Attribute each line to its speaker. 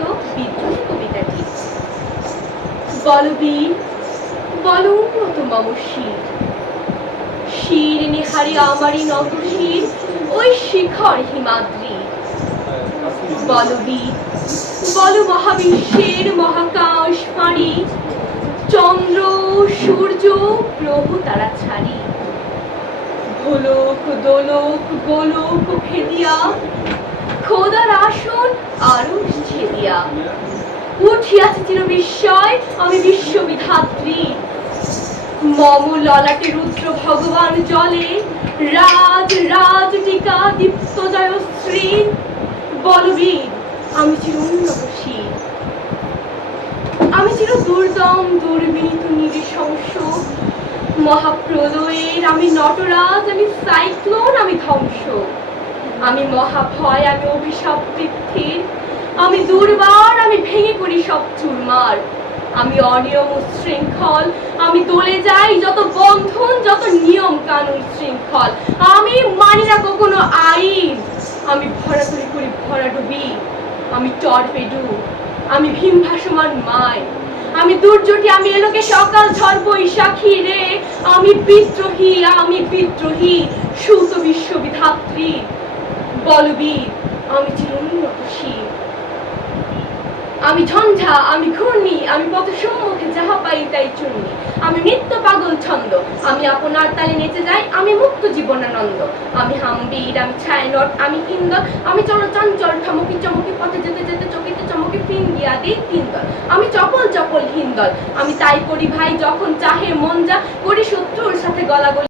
Speaker 1: রচিত বিদ্রোহী কবিতাটি। বলবীর বল উন্নত মম শির শির নিহারি আমারই নত শির ওই শিখর হিমাদ্রি বলবীর, বল মহাবিশ্বের মহাকাশ পাড়ি চন্দ্র, সূর্য গ্রহ তারা ছাড়ি। ভোলক দোলক গোলক ভেদিয়া খোদার আসন আরও ছেদিয়া উঠিয়াছে চির বিস্ময় আমি বিশ্ববিধাত্রী। মম ললাটে রুদ্র ভগবান জলে, রাজ রাজ টিকা, দীপ্ত বলবীর আমি চির আমি দুর্দম দুর্বিনীত নিরিশংস। মহাপ্রলয়ের আমি নটরাজ, আমি সাইক্লোন, আমি ধ্বংস। আমি মহাভয়, আমি অভিশাপ পৃথ্বীর আমি দুর্বার আমি ভেঙে করি সব চুরমার। আমি অনিয়ম শৃঙ্খল, আমি দলে যাই যত বন্ধন, যত নিয়ম কানুন শৃঙ্খল। আমি মানি না কখনো আইন। আমি ভরা করি করি ভরা ডুবি আমি টর্পেডু। আমি ভীম ভাসমান মায় আমি দুর্যোটি, আমি এলোকে সকাল ঝড় বৈশাখী রে। আমি বিদ্রোহী আমি বিদ্রোহী, সুত বিশ্ববিধাত্রী। বলবীর, আমি চিরুন্নতশীল আমি ঝঞ্ঝা, আমি ঘূর্ণি, আমি পথ সম্মুখে যাহা পাই তাই চুন্নি। আমি নিত্য পাগল ছন্দ, আমি আপনার তালে নেচে যাই, আমি মুক্ত জীবনানন্দ। আমি হামবীর, আমি ছায়ানট, আমি ইন্দর, আমি চল চঞ্চল, ঠমকি চমকি পথে যেতে যেতে চকিতে চমকি ফিঙ্গিয়া দিই তিনদল। আমি চপল চপল হিন্দল, আমি তাই করি ভাই যখন চাহে মন যা, করি শত্রুর সাথে গলাগলি